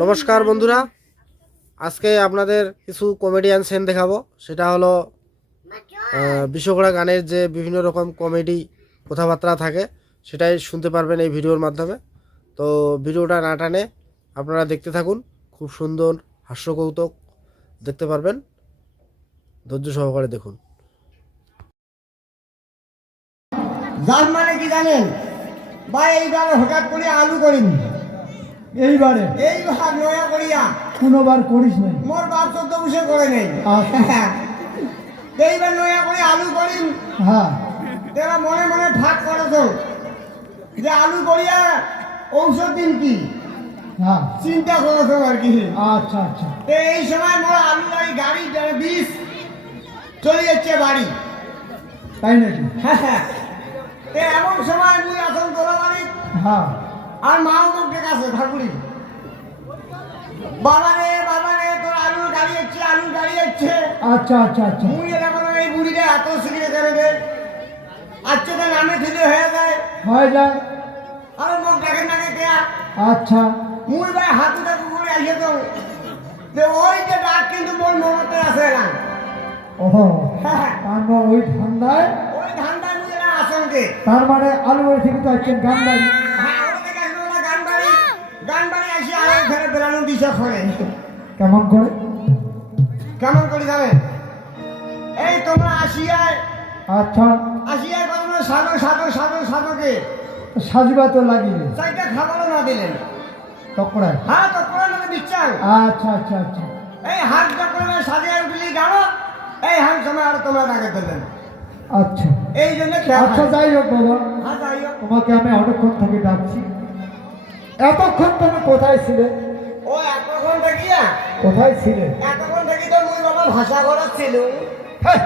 নমস্কার বন্ধুরা, আজকে আপনাদের কিছু কমেডিয়ান সিন দেখাবো। সেটা হলো বিশ্বকোড়া গানের যে বিভিন্ন রকম কমেডি কথাবার্তা থাকে সেটাই শুনতে পারবেন এই ভিডিওর মাধ্যমে। তো ভিডিওটা না টানে আপনারা দেখতে থাকুন, খুব সুন্দর হাস্যকৌতুক দেখতে পারবেন, ধৈর্য সহকারে দেখুন। যার মানে কি জানেন বা এইবারে হঠাৎ করে আলু করিনি, এইবারে এইবার নয়া করিয়া কোনোবার করিস নাই। মোর বাপ 14 বছর করে নেই। আচ্ছা। এইবার নয়া করে আলু করিম, হ্যাঁ তারা মনে মনে ভাগ করেছ যে আলু করিয়া ঔষধ দিন কি হ্যাঁ চিন্তা করেছ আর কি। আচ্ছা আচ্ছা তো এই সময় মোর আলু গাড়ি বিষ চলে যাচ্ছে বাড়ি। তাই নাকি? তো এমন সময় মুই আসল তোলা বাড়ি হ্যাঁ আর মাও মুখ দেখাছে ঠাকুরি, বাবা রে তোর আলুর গাড়ি যাচ্ছে। আচ্ছা আচ্ছা আচ্ছা মুই এলাকা এই বুড়িটা এত শিখিয়ে করে দে আচ্ছা তো নামে থেকে হয়ে যায় হয়ে যায়। আর মুখ ডাকে নাকে কে আচ্ছা মুই ভাই হাতুটা কুকুরে আসে তো যে ওই যে ডাক কিন্তু মোর মনতে আছে না। ওহো তার মানে ওই ঠান্ডায়, ওই ধানটা মুই না আসনকে তার মানে আলু বাড়ি থেকে তো আসছেন গান বাড়ি। হ্যাঁ ওই থেকে আসলো না গান বাড়ি আসি আর ঘরে বেড়ানো দিশা করে। কেমন করে? কেমন করে যাবেন এই তোমরা আসিয়ায় আচ্ছা কত সাধকে সাজিবা তো লাগিয়ে চাইটা খাবারও না দিলেন। তখন হ্যাঁ তো করে না দিচ্ছেন। আচ্ছা আচ্ছা আচ্ছা এই হাতটা করে সাজিয়ে উঠলি গানো এই হাত সময় আর তোমরা আগে দিলেন। আচ্ছা এই জন্য খেয়াল আচ্ছা যাই হোক বাবা, হ্যাঁ যাই হোক। তোমাকে আমি অনেকক্ষণ থেকে ডাকছি, এতক্ষণ তুমি কোথায় ছিলে? ও এতক্ষণ দেখিয়া কোথায় ছিলে? এতক্ষণ দেখি তো মুই বাবা ভাষা করাচ্ছিল। হ্যাঁ,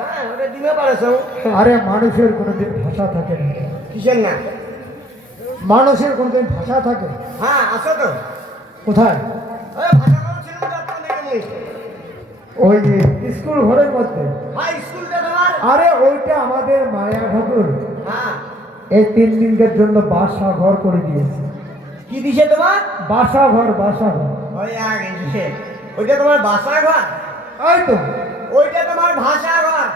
হ্যাঁ ওটা দিবে পারেছো। আরে মানুষের কোনোদিন ভাষা থাকে না। কিসের না? মানুষের কোনোদিন ভাষা থাকে? হ্যাঁ আসো তো। কোথায়? ওই ভাষা করাচ্ছিল যখন দেখে মুই। ওই যে স্কুল ঘরের মধ্যে। হাই স্কুলটা তোমার? আরে ওইটা আমাদের মায়া ঠাকুর হ্যাঁ এই 3 দিনের জন্য বাসা ঘর করে দিয়েছে। কি দিছে তোমার? বাসা ঘর। ওই আগে দিছে ওইটা তোমার ভাষা ঘর? এই তো। ওইটা তোমার ভাষা ঘর?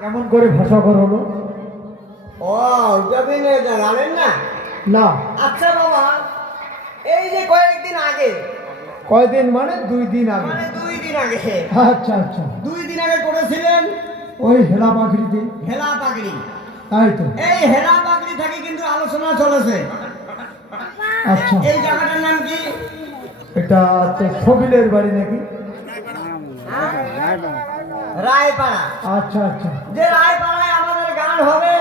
কেমন করে ভাষা ঘর হলো? ও ওইটা আপনি জানেন না? না। আচ্ছা বাবা এই যে কয়েকদিন আগে, কয়দিন মানে 2 দিন আগে? মানে 2 দিন আগে, আচ্ছা আচ্ছা 2 দিন আগে করেছিলেন ওই হেলা পাখিতে। হেলা পাগড়ি। তাই তো। এই হেলা পাগড়ি থেকে কিন্তু আলোচনা চলেছে। আচ্ছা এই জায়গাটার নাম কি? এটা তো ছবিলের বাড়ি নাকি? রায়পাড়া। আচ্ছা আচ্ছা যে রায়পাড়ায় আমাদের গান হবে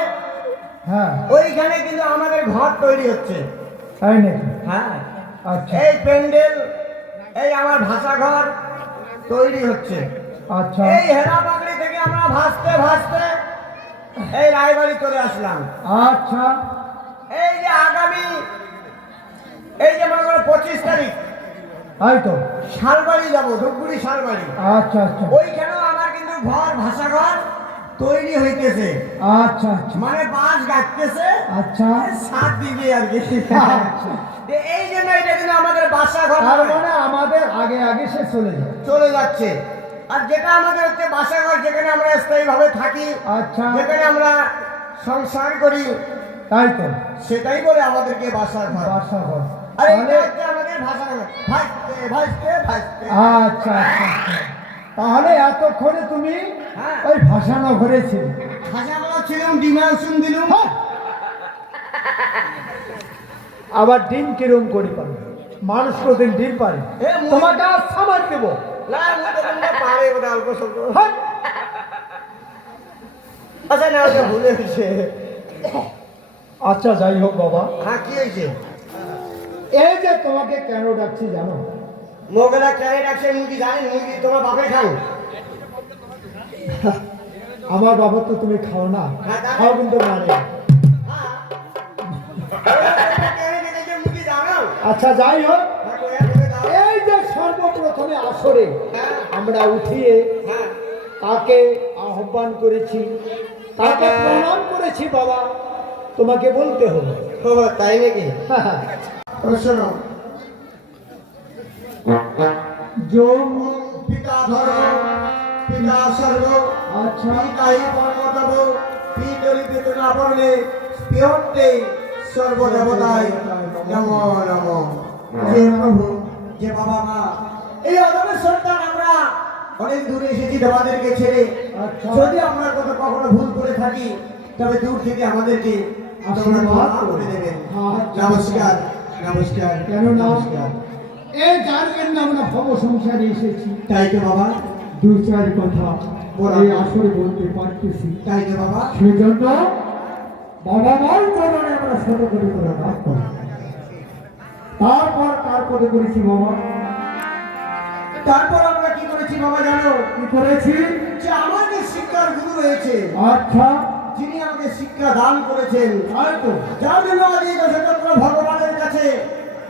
হ্যাঁ ওইখানে কিন্তু আমাদের ঘর তৈরি হচ্ছে। তাই নাকি? হ্যাঁ আচ্ছা এই প্যান্ডেল এই আমার ভাষা ঘর তৈরি হচ্ছে। আচ্ছা এই হেরা পাগড়ি থেকে আমরা ভাসতে এই রায়বাড়ি চলে আসলাম। আচ্ছা এই যে আগামী এই যে মনে করো 25 তারিখ তাই তো। শালবাড়ি যাবো, ধূপগুড়ি শালবাড়ি। আচ্ছা আচ্ছা ওইখানেও আমার কিন্তু ভাষা ঘর তৈরি হইতেছে। আচ্ছা আচ্ছা মানে বাঁশ গাঁথতেছে, আচ্ছা সাত দিবে আর কি। আচ্ছা। তো এই জন্য এটা কিন্তু আমাদের বাসা ঘর তার মানে আমাদের আগে আগে সে চলে যাচ্ছে। আর যেটা আমাদের হচ্ছে বাসা ঘর, যেখানে আমরা স্থায়ীভাবে থাকি, আচ্ছা যেখানে আমরা সংসার করি, তাই তো। সেটাই বলে আমাদেরকে বাসা ঘর। বাসা ঘর। আর এটা তাহলে হচ্ছে আমাদের ভাষা ঘর। ভাসতে আচ্ছা আচ্ছা আচ্ছা। তাহলে এতক্ষণে তুমি হ্যাঁ। ওই ভাষানো ঘরে ছিলে? ভাষা বলা ছিলাম, ডিমাউশন দিলুম। হ্যাঁ। আবার ডিম কিরম করে পারে? মানুষ কোনদিন ডিম পারে? তোমাকে আজ সামার দেবো। না মুই তো তোমরা পারে ওটা অল্প স্বল্প। হ্যাঁ। আচ্ছা না ওটা ভুলে হয়েছে। আচ্ছা যাই হোক বাবা, হ্যাঁ কি হয়েছে? এই যে তোমাকে কেন ডাকছি জানো? মোগলা কেন ডাকছে মুরগি জানেন? মুরগি তোমার বাপে খাও। আমার বাবা তো তুমি খাও না। হ্যাঁ, জানি। খাও কিন্তু মানে। মুরগি জানো? আচ্ছা যাই হোক, হ্যাঁ, কইয়া বলে দাও। এই যে সর্বপ্রথমে আসরে হ্যাঁ, আমরা উঠিয়ে হ্যাঁ। তাকে আহ্বান করেছি, তাকে প্রণাম করেছি বাবা, তোমাকে বলতে হবে। ও তাই নাকি? হ্যাঁ, হ্যাঁ। শোনো যোগ পিতা ধর পিতা স্বর্গ আচ্ছা পিতাই পরমতব পিতরি পিতনা পড়লে পিয়ন্তে সর্বদেবতায় নমো নমো। যে প্রভু যে বাবা মা এই অদমের সন্তান আমরা অনেক দূরে এসেছি তোমাদেরকে ছেড়ে। আচ্ছা। যদি আমরা কোনো কখনো ভুল করে থাকি তবে দূর থেকে আমাদেরকে তোমরা ক্ষমা করে দেবেন। নমস্কার নমস্কার কেন না? নমস্কার। এই যার জন্য আমরা ভব সংসারে এসেছি তাই তো বাবা, দুই চার কথা এই আসরে বলতে পারতেছি। তাই তো বাবা। সেজন্য বাবা মার চরণে আমরা শত করে করে লাভ করি। তারপর কার পদে করেছি বাবা? তারপর আমরা কি করেছি বাবা জানো? কি করেছি? যে আমাদের শিক্ষার গুরু রয়েছে, আচ্ছা যিনি আমাকে শিক্ষা দান করেছেন, হয়তো যার জন্য আজ এই দশচক্র ভগবানের কাছে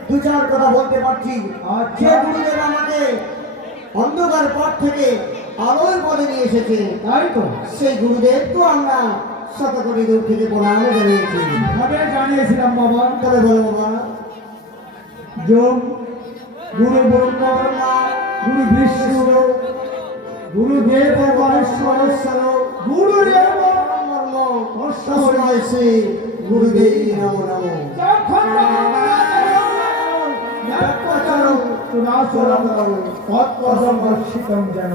দু চার কথা বলতে পারছি। আচ্ছা। যে গুরুদেব আমাকে অন্ধকার পথ থেকে আলোর পথে নিয়ে এসেছে, তাই তো সেই গুরুদেবকে আমরা শত কোটি দূর থেকে প্রণাম জানিয়েছি। ভাবে জানিয়েছিলাম বাবা। তবে বলো বাবা, যোগ গুরু ব্রহ্ম গুরু বিষ্ণু গুরু দেব মহেশ্বর গুরু দেব তস্मै শ্রী গুরুদেব নমো নমো। যখন যেন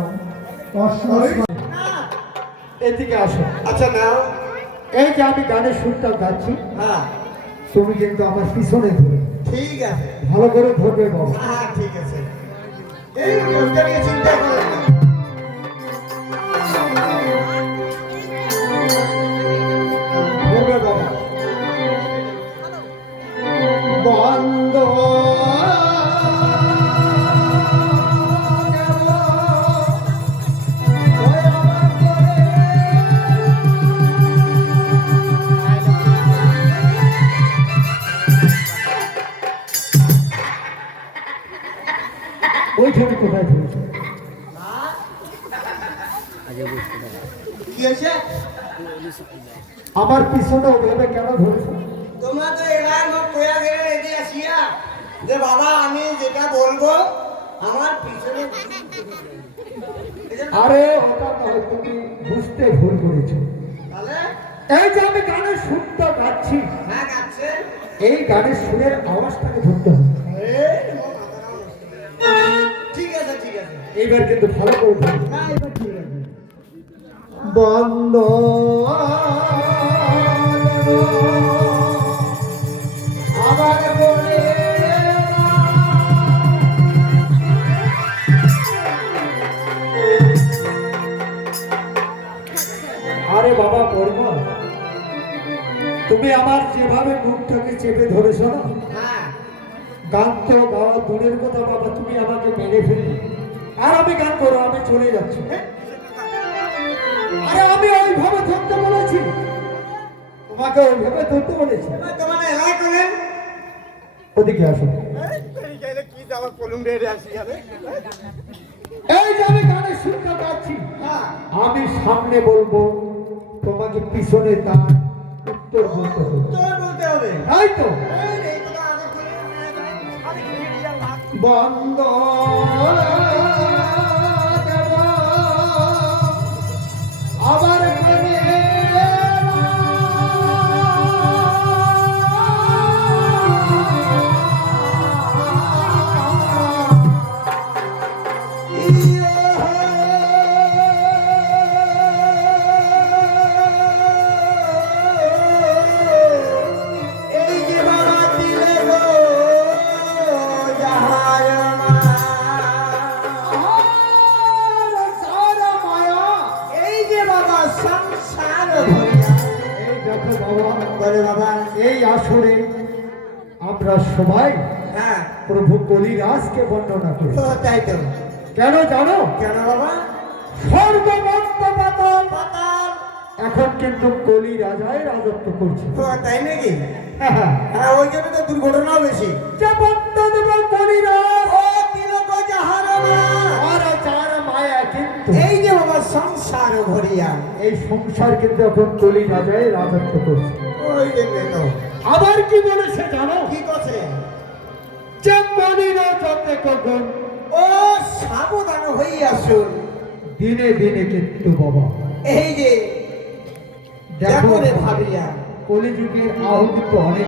এদিকে আসো। আচ্ছা নাও। এই যে আমি গানের সুরটা গাচ্ছি, হ্যাঁ তুমি কিন্তু আমার পিছনে ধরে ঠিক আছে। ভালো করে ধরবে বাবা। হ্যাঁ ঠিক আছে। এই ওটা নিয়ে চিন্তা করেন না। ধরবে বাবা। বন্ধ ওইখানে কোথায় ধরেছে? কি হয়েছে? আমার পিছনে ওভাবে কেন ধরেছে? তোমরা তো এলাই মুখ কয়া গেলে রেডি আসিয়া যে বাবা আমি যেটা বলবো আমার পিছনে। আরে ওটা নয়, তুমি বুঝতে ভুল করেছো। তাহলে এই যে আমি গানের সুরটা গাচ্ছি, হ্যাঁ গাচ্ছে। এই গানের সুরের আওয়াজটাকে ধরতে হবে। ঠিক আছে ঠিক আছে। এইবার কিন্তু ভালো করে ধরবে। না এবার ঠিক আছে। বন্ধ আবার বলে আরে বাবা পরিমল, তুমি আমার যেভাবে মুখটাকে চেপে ধরেছ না, হ্যাঁ গান তো গাওয়া দূরের কথা বাবা, তুমি আমাকে মেরে ফেলবে। আর আমি গান করো, আমি চলে যাচ্ছি। আরে আমি ওইভাবে ধরতে বলেছি, তোমাকে ওইভাবে ধরতে বলেছি। এবার তোমার এলাই করেন। ওদিকে আসো। কি যাওয়া কলম রেডি আসি যাবে। এই যে আমি গানের সুরটা গাচ্ছি, হ্যাঁ আমি সামনে বলবো, তোমাকে পিছনে তার উত্তর বলতে হবে। তোর বলতে হবে। তাই তো এই রে, এই কথা আগে বলে আমি ফিরে যাও। বন্ধ দেব আবার করে এই যে বাবা দিলে গো যাহার মা। সারা মায়া। এই যে বাবা সংসার ভরিয়া। এই দেখো বাবা, বলে বাবা এই আসরে আমরা সবাই হ্যাঁ প্রভু কলিরাজকে বর্ণনা করি। তো তাই তো। কেন জানো? কেন বাবা? সর্বমন্ত পাতাল পাতাল। এখন কিন্তু কলি রাজাই রাজত্ব করছে। তো তাই নাকি? হ্যাঁ, হ্যাঁ ওই জন্য তো দুর্ঘটনাও বেশি। যে বন্ধ দেব কলিরাজ ও তিলক যাহার মা। আর যার মায়া, কিন্তু এই যে বাবা সংসার ভরিয়া। এই সংসার কিন্তু এখন কলি রাজাই রাজত্ব করছে। ওই জন্য তো। আবার কি বলেছে জানো? কি করছে? যে কলিরাজ যত গুণ সাবধান হইয়া শুন। দিনে দিনে কিন্তু বাবা এই যে দেখো দেখো রে ভাবিয়া, কলিযুগের আহুতি তো অনেক।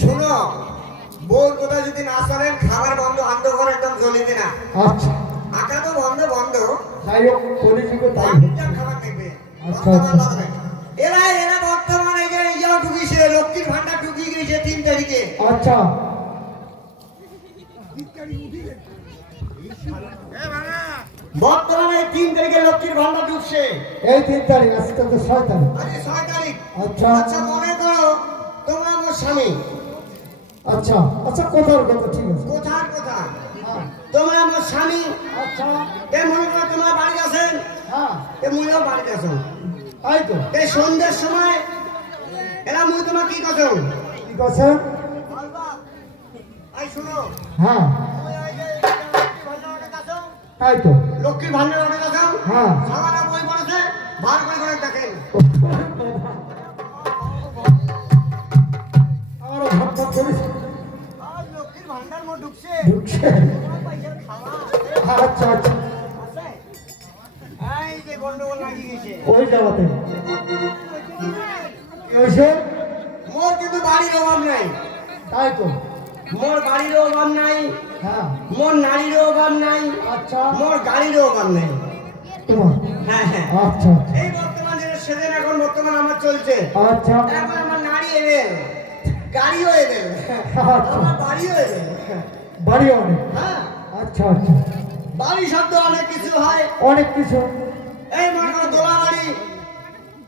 শুনো, বোর কথা যদি না শোনেন, খাবার বন্ধ, অন্ধকার একদম জ্বলিতে না। আচ্ছা আঁকা তো বন্ধ বন্ধ, যাই হোক কলিযুগে তাই হচ্ছে। ঠিকঠাক খাবার দেখবে। আচ্ছা, বর্তমান আচ্ছা। লাগবে। এরা এরা বর্তমানে যে ইয়া ঢুকিয়েছে, লক্ষ্মীর ভান্ডার ঢুকিয়ে গেছে 3 তারিখে। আচ্ছা বর্তমানে 3 তারিখে লক্ষ্মীর ভান্ডার ঢুকছে। এই 3 তারিখ, আজকে তো 6 তারিখ। আরে 6 তারিখ। আচ্ছা। আচ্ছা, মনে করো তোমরা আমার স্বামী। আচ্ছা আচ্ছা, কোথার কথা, ঠিক আছে। কোথার কথা? হ্যাঁ, তোমরা আমার স্বামী। আচ্ছা এ মনে করো তোমরা বাড়ি আছেন, হ্যাঁ, এ মুইও বাড়িতে আছেন। তাই তো। এই সন্ধ্যের সময় এরা মুই তোমার কি কথা? কি করছেন? এই শুনো, হ্যাঁ, তুমি ওই যে লক্ষ্মীর ভান্ডার অনেক আছো, তাই তো। লক্ষ্মীর ভান্ডার অনেক আছো, হ্যাঁ। সামানা বই পড়েছে, ভার করে করে দেখেন। আমারও ভাবনা করেছে আর লক্ষ্মীর ভান্ডার মো ঢুকছে, ঢুকছে। তোমার পয়সার খাওয়া আচ্ছা আচ্ছা, আছে। এই যে গন্ডগোল লাগিয়ে গেছে। ওই জায়গাতে কি হয়েছে? মোর কিন্তু বাড়ির অভাব নাই, তাই তো। মোর বাড়ির অভাব নাই, হ্যাঁ, মোর নারীর অভাব নাই, আচ্ছা মোর গাড়ির অভাব নাই। তোমার। হ্যাঁ হ্যাঁ, আচ্ছা এই বর্তমান যে সেদিন এখন বর্তমান আমার চলছে, আচ্ছা এখন আমার নারী এবেল, গাড়িও এবেল, আচ্ছা, আমার বাড়িও এবেল। বাড়ি অনেক। হ্যাঁ, আচ্ছা আচ্ছা, বাড়ি শব্দ অনেক কিছু হয়। অনেক কিছু। এই মনে করো দোলা বাড়ি,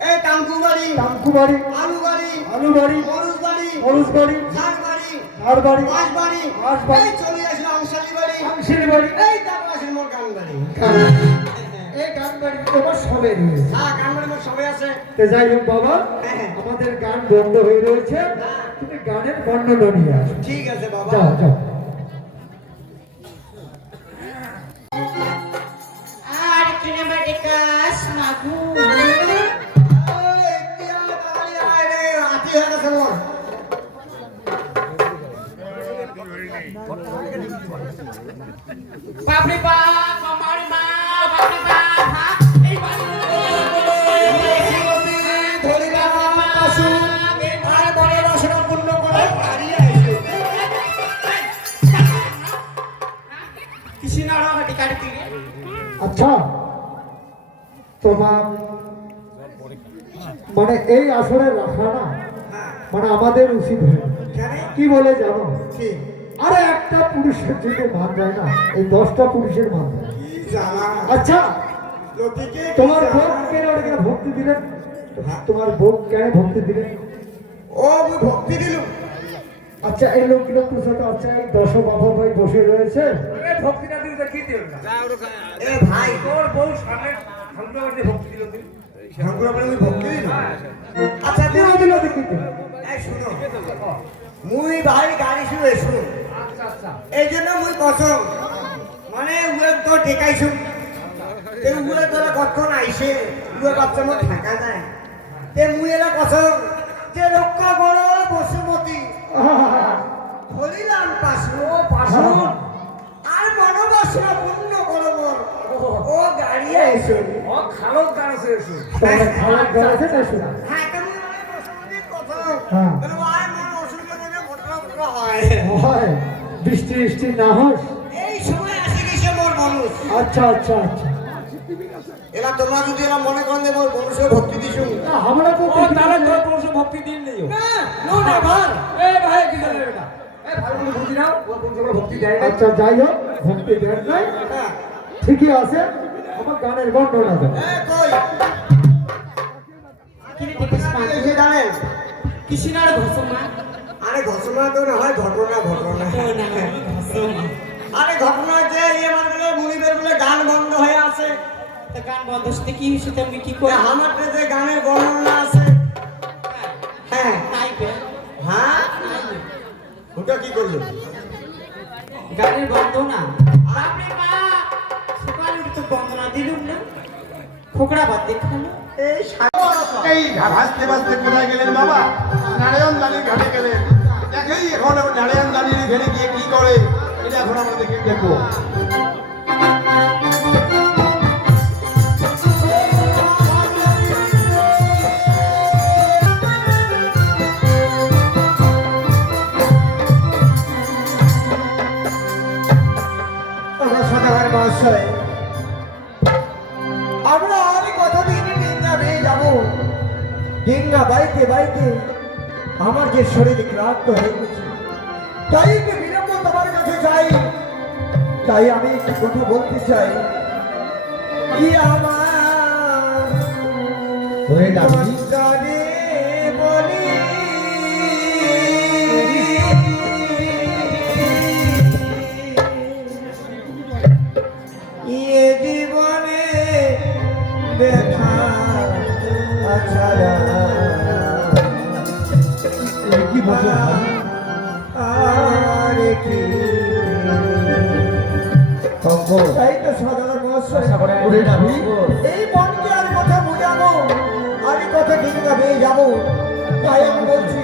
এই টাঙ্কু বাড়ি, টাঙ্কু বাড়ি, আলু বাড়ি, আলু বাড়ি, মরুচ বাড়ি, মরুচ বাড়ি, ঝাড় বাড়ি, আর বাড়ি, বাঁশ বাড়ি, বাঁশ বাড়ি। এই চলে আসলো আংশালি বাড়ি, আংশির বাড়ি। এই তারপর আসলে মোর গান বাড়ি। এই গান বাড়ি তোমার সবাই রয়েছে। হ্যাঁ, গান বাড়ি মোর সবাই আছে। তো যাই হোক বাবা, হ্যাঁ। আমাদের গান বন্ধ হয়ে রয়েছে, তুমি গানের বর্ণনা নিয়ে আসো। ঠিক আছে বাবা। যাও যাও। আর কিনে বাড়ি কাজ মাগু এই তিয়াল তাড়াতাড়ি আয় রে, রাতি হয়ে গেছে মোর। বাপরে বাপ আমার মা বাপরে বাপ হ্যাঁ এই বাড়ি ধরে বাবা আসুন, আর বড় বাসনা পূর্ণ করে বাড়ি আইসো। কিসি না হাঁটি কাটি আচ্ছা, তোমার মানে এই আসরে রাখা না মানে আমাদের উচিত হয়। কেন? কি বলে জানো? কি? আরে একটা পুরুষের যদি মান যায় না, এই 10টা পুরুষের মান যায়। কি জ্বালা। আচ্ছা, লোকে তোমার বোন কেন ওটাকে ভক্তি দিলেন? তোমার বোন কেন ভক্তি দিলেন? ও আমি ভক্তি দিলুম। আচ্ছা, এই লোকগুলো পুরুষটা, আচ্ছা এই 10 বাবা ভাই বসে রয়েছে। ভক্তিটা দিল কি দিল না এ ভাই, তোর বউ সামনে ভাঙ্গুরাবাড়ি ভক্তি দিল তুই ঠাকুর আপনি ভক্তি দিল। আচ্ছা দিল দিল দেখি তো। এই শুনো, মুই ভাই গাড়ি শুয়ে শুন, আচ্ছা আচ্ছা এই জন্য মুই কসম মানে উয়ে তো টেকাইছুম, তে উয়ে তোরা কখন আইছে, উয়ে বাচ্চা মো থাকা যায়, তে মুই এলা কসম যে রক্ষা করো বসুমতী, হরিলাম পাশু পাশুন। আর মনোবাসনা পূর্ণ করো মোর, ও গাড়ি আইছো। ও খালক গান আছে এসো তোমার খারাপ গেছে না শোনা? হ্যাঁ, তুমি মানে বসুমতীর কথা, হ্যাঁ। তাহলে আর মোর অসুবিধা নেই, ঘটনা ঘটনা হয়। হয়, বৃষ্টি বৃষ্টি না হোস। এই সময় আসে গেছে মোর মানুষ। আচ্ছা আচ্ছা আচ্ছা, এরা তোমরা যদি এরা মনে করেন যে মোর মানুষের ভক্তি দিছুন, না আমরা তো ও তাহলে তোর বংশ ভক্তি দিন নেই না নো না ভার। এ ভাই কি জানেন এটা এ ভালো করে ভক্তি দাও ওর বংশ করে ভক্তি দেয় না আচ্ছা যাই হোক, ভক্তি দেন নাই হ্যাঁ, ঠিকই আছে। আমার গানের বর্ণনা দেন। এ কই কিনে দেখিস মা এসে জানেন? কিসি না ঘোষমা আরে ঘটনা তো না হয়, ঘটনা ঘটনা। ঘোষমা আরে ঘটনা যে ইয়ে মানে মুনিবের বলে গান বন্ধ হয়ে আছে, তা গান বন্ধ হতে কি হয়েছে তুমি কি ওই করে আমার যে গানের বর্ণনা আছে। হ্যাঁ তাই বে হ্যাঁ, ওটা কি করলো? গানের বন্ধ না বাপরে বাপ সকালে উঠে তো বন্ধ না দিলুম না খোকড়া বাদ দেখালো এই ভাসতে ভাসতে কোথায় গেলেন বাবা? নারায়ণ দানির ঘাটে গেলেন। দেখেই এখন নারায়ণ দানির ঘাটে গিয়ে কি করে এটা এখন আমরা দেখবো। আমরা সদাগর মহাশয় আমরা আর কথা দিন ডিঙ্গা বেয়ে যাবো। ডিঙ্গা বাইতে বাইতে আমার যে শরীর ক্লান্ত হয়ে গেছে, তাই একটু বিলম্ব তোমার কাছে চাই। তাই আমি একটু কথা বলতে চাই। ই আমার ওরে ডাবি গানে বলি ইয়ে জীবনে দেখা ছাড়া কি বলছো আর কি তাই তো সাধারণ মহাশয় ওরে ডাবি এই মনকে আর কথা বুঝাবো, আমি কথা ঠিক না পেয়ে যাবো। তাই আমি বলছি